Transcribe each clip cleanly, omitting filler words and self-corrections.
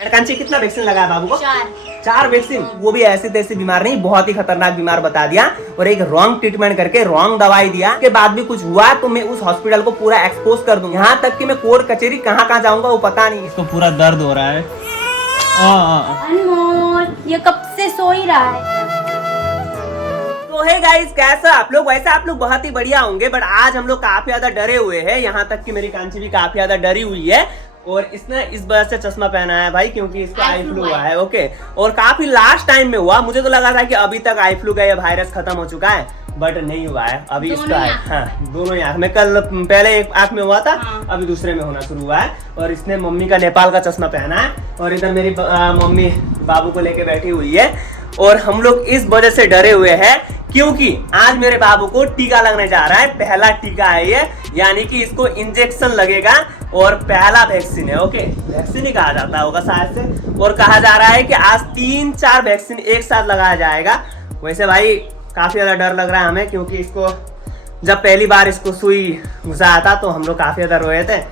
कांची कितना वैक्सीन लगाया बाबू को? 4 वैक्सीन, वो भी ऐसी तैसी बीमार नहीं, बहुत ही खतरनाक बीमार बता दिया और एक रॉन्ग ट्रीटमेंट करके रॉन्ग दवाई दिया के बाद भी कुछ हुआ तो मैं उस हॉस्पिटल को पूरा एक्सपोज कर दूंगा। यहाँ तक कि मैं कोर्ट कचहरी कहाँ जाऊंगा वो पता नहीं। इसको पूरा दर्द हो रहा है। अनमोल ये कब से सो ही रहा है। तो है गाइस, कैसा आप लोग? वैसे आप लोग बहुत ही बढ़िया होंगे, बट आज हम लोग काफी ज्यादा डरे हुए हैं। यहाँ तक कि मेरी कांची भी काफी ज्यादा डरी हुई है और इसने इस वजह से चश्मा पहना है भाई, क्योंकि इसको आई फ्लू हुआ है। ओके, और काफी लास्ट टाइम में हुआ। मुझे तो लगा था कि अभी तक आई फ्लू का ये वायरस खत्म हो चुका है, बट नहीं हुआ है अभी इसका है। हाँ, दोनों ही आंख में। कल पहले एक आंख में हुआ था, अभी दूसरे में होना शुरू हुआ है। और इसने मम्मी का नेपाल का चश्मा पहना है और इधर मेरी मम्मी बाबू को लेके बैठी हुई है। और हम लोग इस वजह से डरे हुए हैं क्योंकि आज मेरे बाबू को टीका लगने जा रहा है। पहला टीका है ये, यानी कि इसको इंजेक्शन लगेगा और पहला वैक्सीन है। ओके, वैक्सीन ही कहा जाता होगा शायद से। और कहा जा रहा है कि आज 3-4 वैक्सीन एक साथ लगाया जाएगा। वैसे भाई काफी ज्यादा डर लग रहा है हमें, क्योंकि इसको जब पहली बार इसको सुई घुसाया था तो हम लोग काफी ज्यादा रोए थे।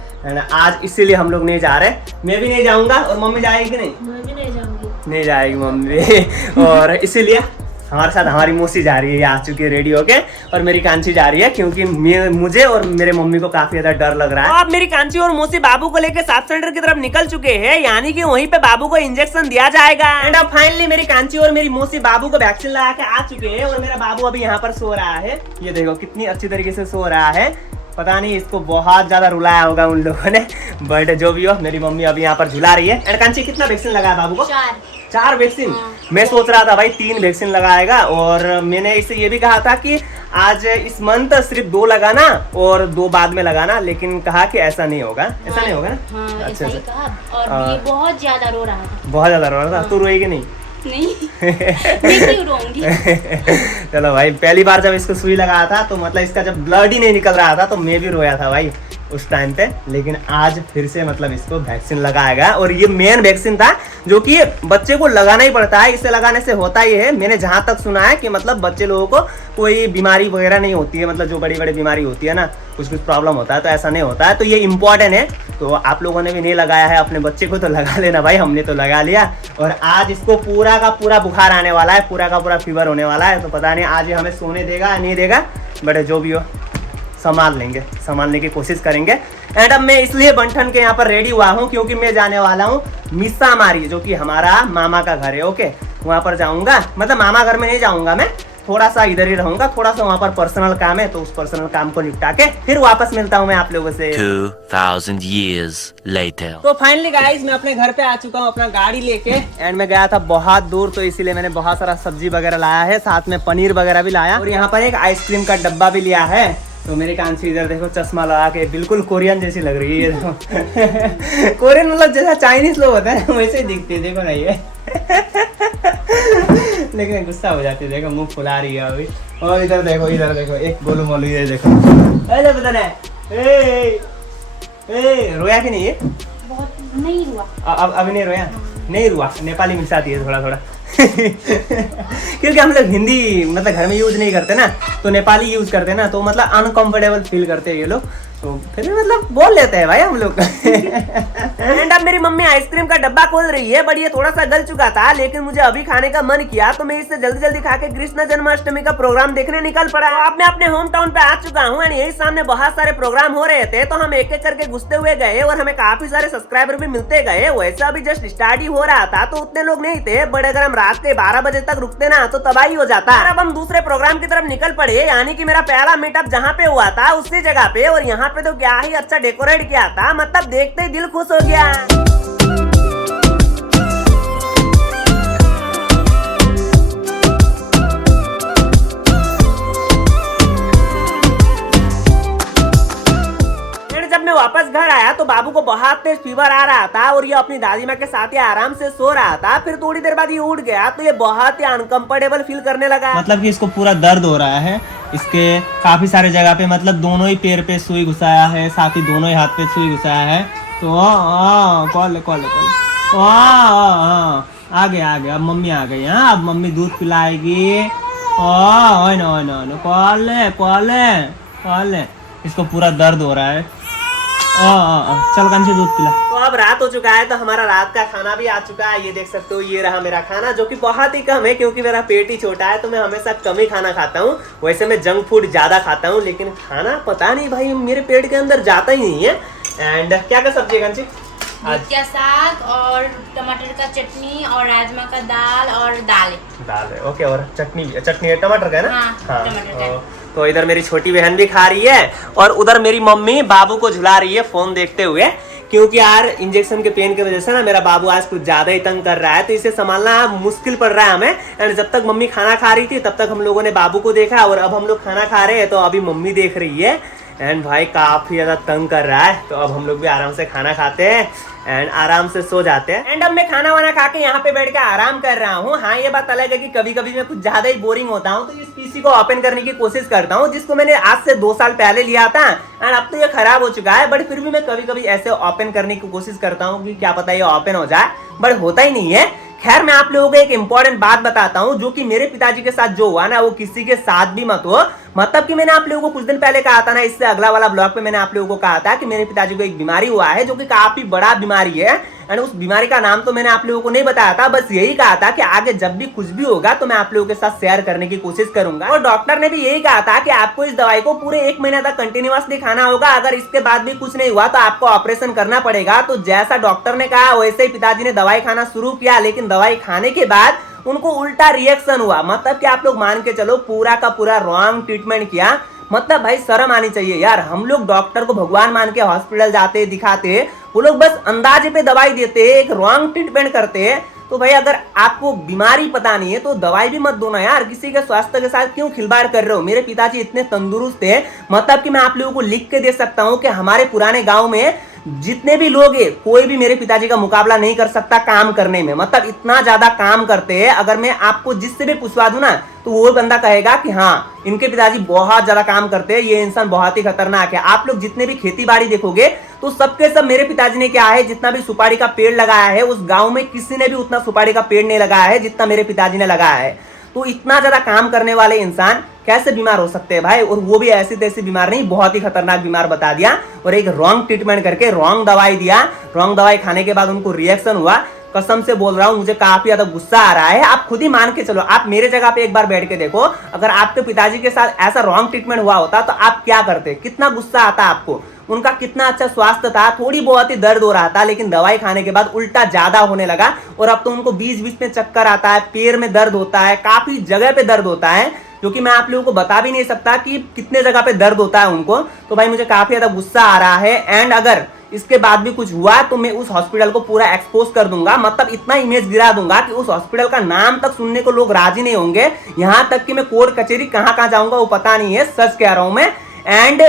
आज इसीलिए हम लोग नहीं जा रहे। मैं भी नहीं जाऊंगा। और मम्मी जाएगी कि नहीं? मैं भी नहीं जाऊंगी। नहीं जाएगी मम्मी। और इसीलिए हमारे साथ हमारी मौसी जा रही है, ये आ चुकी है रेडी होके, और मेरी कांची जा रही है क्योंकि मुझे और मेरे मम्मी को काफी ज्यादा डर लग रहा है। अब मेरी कांची और मौसी बाबू को लेकर सब सेंटर की तरफ निकल चुके हैं, यानी कि वहीं पे बाबू को इंजेक्शन दिया जाएगा। एंड अब फाइनली मेरी कांची और मेरी मौसी बाबू को वैक्सीन लगा के आ चुके हैं और मेरा बाबू अभी यहाँ पर सो रहा है। ये देखो कितनी अच्छी तरीके से सो रहा है। पता नहीं इसको बहुत ज्यादा रुलाया होगा उन लोगों ने, बट जो भी हो मेरी मम्मी अभी यहाँ पर झुला रही है। एंड कांची कितना वैक्सीन लगाया बाबू को? 4 वैक्सीन। मैं सोच रहा था भाई 3 वैक्सीन लगाएगा, और मैंने इसे ये भी कहा था कि आज इस मंथ सिर्फ 2 लगाना और 2 बाद में लगाना, लेकिन कहा कि ऐसा नहीं होगा। ऐसा नहीं होगा ना? हाँ, अच्छा ऐसा ही कहा। और ये बहुत ज्यादा रो रहा था। बहुत ज्यादा रो रहा था। तू रोएगी नहीं? नहीं मैं क्यों रोऊंगी। चलो भाई, पहली बार जब इसको सुई लगाया था तो मतलब इसका जब ब्लड ही नहीं निकल रहा था तो मैं भी रोया था भाई उस टाइम पे। लेकिन आज फिर से मतलब इसको वैक्सीन लगाएगा, और ये मेन वैक्सीन था जो कि बच्चे को लगाना ही पड़ता है। इसे लगाने से होता ही है, मैंने जहां तक सुना है कि मतलब बच्चे लोगों को कोई बीमारी वगैरह नहीं होती है, मतलब जो बड़ी बड़ी बीमारी होती है ना, कुछ प्रॉब्लम होता है, तो ऐसा नहीं होता है। तो ये इम्पोर्टेंट है। तो आप लोगों ने भी नहीं लगाया है अपने बच्चे को तो लगा लेना भाई, हमने तो लगा लिया। और आज इसको पूरा का पूरा बुखार आने वाला है, पूरा का पूरा फीवर होने वाला है। तो पता नहीं आज ये हमें सोने देगा नहीं देगा, बट जो भी हो संभाल लेंगे, संभालने की कोशिश करेंगे। एंड अब मैं इसलिए बंठन के यहाँ पर रेडी हुआ हूँ क्योंकि मैं जाने वाला हूँ मिस्सामारी, जो कि हमारा मामा का घर है। ओके, वहाँ पर जाऊँगा। मतलब मामा घर में नहीं जाऊँगा मैं, थोड़ा सा इधर ही रहूंगा। थोड़ा सा वहाँ पर पर्सनल काम है, तो उस पर्सनल काम को निपटा के फिर वापस मिलता हूँ मैं आप लोगों से 2000 years later। तो फाइनली गाइस मैं अपने घर पे आ चुका हूँ अपना गाड़ी लेके। एंड मैं गया था बहुत दूर, तो इसीलिए मैंने बहुत सारा सब्जी वगैरह लाया है, साथ में पनीर वगैरह भी लाया, और यहाँ पर एक आइसक्रीम का डब्बा भी लिया है। तो मेरी कांची इधर देखो चश्मा लगा के बिल्कुल कोरियन जैसी लग रही है। देखो कोरियन मतलब जैसा चाइनीज लोग होते हैं वैसे ही दिखते हैं, देखो ना ये। लेकिन गुस्सा हो जाती है, देखो मुंह फुला रही है अभी। और इधर देखो एक गोलू मोलू, ये देखो ऐसा पता नहीं। रोया कि नहीं ये? बहुत नहीं हुआ। अब अभी नहीं रोया? नहीं रुआ। नेपाली मिक्स आती है थोड़ा थोड़ा। क्योंकि हम लोग हिंदी मतलब घर में यूज नहीं करते ना, तो नेपाली यूज करते ना, तो मतलब अनकंफर्टेबल फील करते हैं ये लोग, तो फिर मतलब बोल लेते हैं भाई हम लोग। एंड अब मेरी मम्मी आइसक्रीम का डब्बा खोल रही है, बट ये थोड़ा सा गल चुका था, लेकिन मुझे अभी खाने का मन किया तो मैं इसे जल्दी जल्दी खा के कृष्ण जन्माष्टमी का प्रोग्राम देखने निकल पड़ा। अब मैं अपने होम टाउन पे आ चुका हूँ, एंड यही सामने बहुत सारे प्रोग्राम हो रहे थे, तो हम एक एक करके घुसते हुए गए और हमें काफी सारे सब्सक्राइबर भी मिलते गए। वैसे अभी जस्ट स्टार्ट ही हो रहा था, तो उतने लोग नहीं थे, बट अगर हम रात के 12 बजे तक रुकते ना तो तबाही हो जाता। अब हम दूसरे प्रोग्राम की तरफ निकल पड़े, यानी कि मेरा पहला मीटअप जहाँ पे हुआ था उसी जगह पे, और यहाँ पे तो क्या ही अच्छा डेकोरेट किया था, मतलब देखते ही दिल खुश हो गया। जब मैं वापस घर आया तो बाबू को बहुत तेज फीवर आ रहा था और ये अपनी दादी माँ के साथ ही आराम से सो रहा था। फिर थोड़ी देर बाद ये उठ गया तो ये बहुत ही अनकंफर्टेबल फील करने लगा। मतलब कि इसको पूरा दर्द हो रहा है, इसके काफी सारे जगह पे, मतलब दोनों ही पैर पे सुई घुसाया है, साथ ही दोनों ही हाथ पे सुई घुसाया है। तो कॉल आ गया अब मम्मी आ गई। हाँ, अब मम्मी दूध पिलाएगी। कॉल इसको पूरा दर्द हो रहा है। चल कंची दूध पिला। तो अब रात हो चुका है, तो हमारा रात का खाना भी आ चुका है। ये देख सकते हो, ये रहा मेरा खाना, जो कि बहुत ही कम है क्योंकि मेरा पेट ही छोटा है, तो मैं हमेशा कम ही खाना खाता हूँ। वैसे मैं जंक फूड ज्यादा खाता हूँ, लेकिन खाना पता नहीं भाई मेरे पेट के अंदर जाता ही नहीं है। एंड क्या क्या सब्जी है कंची? क्या साग और टमाटर का चटनी और राजमा का दाल और दाल है। ओके, और चटनी है टमाटर का है ना? हाँ, टमाटर का। तो इधर मेरी छोटी बहन भी खा रही है और उधर मेरी मम्मी बाबू को झुला रही है फोन देखते हुए, क्योंकि यार इंजेक्शन के पेन की वजह से ना मेरा बाबू आज कुछ ज्यादा ही तंग कर रहा है, तो इसे संभालना मुश्किल पड़ रहा है हमें। एंड जब तक मम्मी खाना खा रही थी तब तक हम लोगों ने बाबू को देखा, और अब हम लोग खाना खा रहे हैं तो अभी मम्मी देख रही है। एंड भाई काफी ज्यादा तंग कर रहा है, तो अब हम लोग भी आराम से खाना खाते हैं एंड आराम से सो जाते हैं। एंड अब मैं खाना वाना खा के यहाँ पे बैठ के आराम कर रहा हूँ। हाँ, ये बात अलग है कि कभी कभी मैं कुछ ज्यादा ही बोरिंग होता हूँ, तो इस पीसी को ओपन करने की कोशिश करता हूँ, जिसको मैंने आज से 2 साल पहले लिया था। एंड अब तो ये खराब हो चुका है, बट फिर भी मैं कभी कभी ऐसे ओपन करने की कोशिश करता हूँ कि क्या पता ये ओपन हो जाए, बट होता ही नहीं है। खैर, मैं आप लोगों को एक इंपॉर्टेंट बात बताता हूँ, जो कि मेरे पिताजी के साथ जो हुआ ना, वो किसी के साथ भी मत हो। मतलब कि मैंने आप लोगों को कुछ दिन पहले कहा था ना, इससे अगला वाला ब्लॉग पे मैंने आप लोगों को कहा था कि मेरे पिताजी को एक बीमारी हुआ है, जो कि काफी बड़ा बीमारी है। एंड उस बीमारी का नाम तो मैंने आप लोगों को नहीं बताया था, बस यही कहा था कि आगे जब भी कुछ भी होगा तो मैं आप लोगों के साथ शेयर करने की कोशिश करूंगा। और डॉक्टर ने भी यही कहा था कि आपको इस दवाई को पूरे 1 महीने तक कंटिन्यूअसली खाना होगा। अगर इसके बाद भी कुछ नहीं हुआ तो आपको ऑपरेशन करना पड़ेगा। तो जैसा डॉक्टर ने कहा वैसे ही पिताजी ने दवाई खाना शुरू किया, लेकिन दवाई खाने के बाद उनको उल्टा रिएक्शन हुआ। मतलब कि आप लोग मान के चलो पूरा का पूरा रॉन्ग ट्रीटमेंट किया। मतलब भाई शर्म आनी चाहिए यार, हम लोग डॉक्टर को भगवान मान के हॉस्पिटल जाते दिखाते, वो लोग बस अंदाजे पे दवाई देते, एक रॉन्ग ट्रीटमेंट करते। तो भाई अगर आपको बीमारी पता नहीं है तो दवाई भी मत दो ना यार, किसी के स्वास्थ्य के साथ क्यों खिलवाड़ कर रहे हो। मेरे पिताजी इतने तंदुरुस्त थे, मतलब कि मैं आप लोगों को लिख के दे सकता हूँ कि हमारे पुराने गांव में जितने भी लोग हैं, कोई भी मेरे पिताजी का मुकाबला नहीं कर सकता काम करने में। मतलब इतना ज्यादा काम करते हैं, अगर मैं आपको जिससे भी पूछवा दूं ना तो वो बंदा कहेगा कि हाँ इनके पिताजी बहुत ज्यादा काम करते हैं, ये इंसान बहुत ही खतरनाक है। आप लोग जितने भी खेती बाड़ी देखोगे तो सबके सब मेरे पिताजी ने क्या है, जितना भी सुपारी का पेड़ लगाया है उस गाँव में किसी ने भी उतना सुपारी का पेड़ नहीं लगाया है जितना मेरे पिताजी ने लगाया है। तो इतना ज्यादा काम करने वाले इंसान कैसे बीमार हो सकते हैं भाई, और वो भी ऐसी तैसी बीमार नहीं, बहुत ही खतरनाक बीमार बता दिया। और एक रॉन्ग ट्रीटमेंट करके रॉन्ग दवाई दिया, रॉन्ग दवाई खाने के बाद उनको रिएक्शन हुआ। कसम से बोल रहा हूँ, मुझे काफी ज्यादा गुस्सा आ रहा है। आप खुद ही मान के चलो, आप मेरे जगह पे एक बार बैठ के देखो, अगर आपके पिताजी के साथ ऐसा रॉन्ग ट्रीटमेंट हुआ होता तो आप क्या करते, कितना गुस्सा आता आपको। उनका कितना अच्छा स्वास्थ्य था, थोड़ी बहुत ही दर्द हो रहा था, लेकिन दवाई खाने के बाद उल्टा ज्यादा होने लगा, और अब तो उनको बीच बीच में चक्कर आता है, पैर में दर्द होता है, काफी जगह पे दर्द होता है, जो कि मैं आप लोगों को बता भी नहीं सकता कि कितने जगह पे दर्द होता है उनको। तो भाई मुझे काफी ज्यादा गुस्सा आ रहा है। एंड अगर इसके बाद भी कुछ हुआ तो मैं उस हॉस्पिटल को पूरा एक्सपोज कर दूंगा, मतलब इतना इमेज गिरा दूंगा कि उस हॉस्पिटल का नाम तक सुनने को लोग राजी नहीं होंगे। यहाँ तक कि मैं कोर्ट कचहरी कहाँ जाऊंगा वो पता नहीं है, सच कह रहा हूं मैं। एंड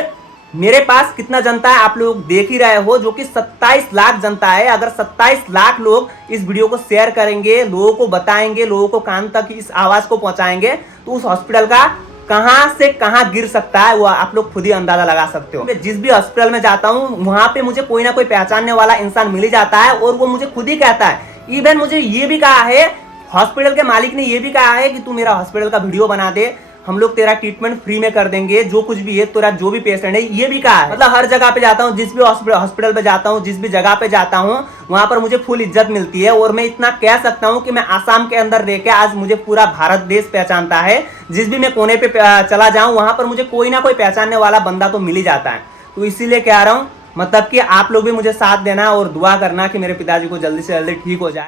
मेरे पास कितना जनता है आप लोग देख ही रहे हो, जो कि 27 लाख जनता है। अगर 27 लाख लोग इस वीडियो को शेयर करेंगे, लोगों को बताएंगे, लोगों को कान तक इस आवाज को पहुंचाएंगे, तो उस हॉस्पिटल का कहां से कहां गिर सकता है वो आप लोग खुद ही अंदाजा लगा सकते हो। मैं जिस भी हॉस्पिटल में जाता हूं वहां पे मुझे कोई ना कोई पहचानने वाला इंसान मिल ही जाता है, और वो मुझे खुद ही कहता है। इवन मुझे ये भी कहा है, हॉस्पिटल के मालिक ने ये भी कहा है कि तू मेरा हॉस्पिटल का वीडियो बना दे, हम लोग तेरा ट्रीटमेंट फ्री में कर देंगे, जो कुछ भी है तेरा जो भी पेशेंट है, ये भी कहा है। मतलब हर जगह पे जाता हूँ, जिस भी हॉस्पिटल पे जाता हूँ, जिस भी जगह पे जाता हूँ, वहां पर मुझे फुल इज्जत मिलती है। और मैं इतना कह सकता हूँ कि मैं आसाम के अंदर रह के आज मुझे पूरा भारत देश पहचानता है। जिस भी मैं कोने पे चला जाऊं वहां पर मुझे कोई ना कोई पहचानने वाला बंदा तो मिल ही जाता है। तो इसीलिए कह रहा हूँ, मतलब कि आप लोग भी मुझे साथ देना और दुआ करना कि मेरे पिताजी को जल्दी से जल्दी ठीक हो जाए।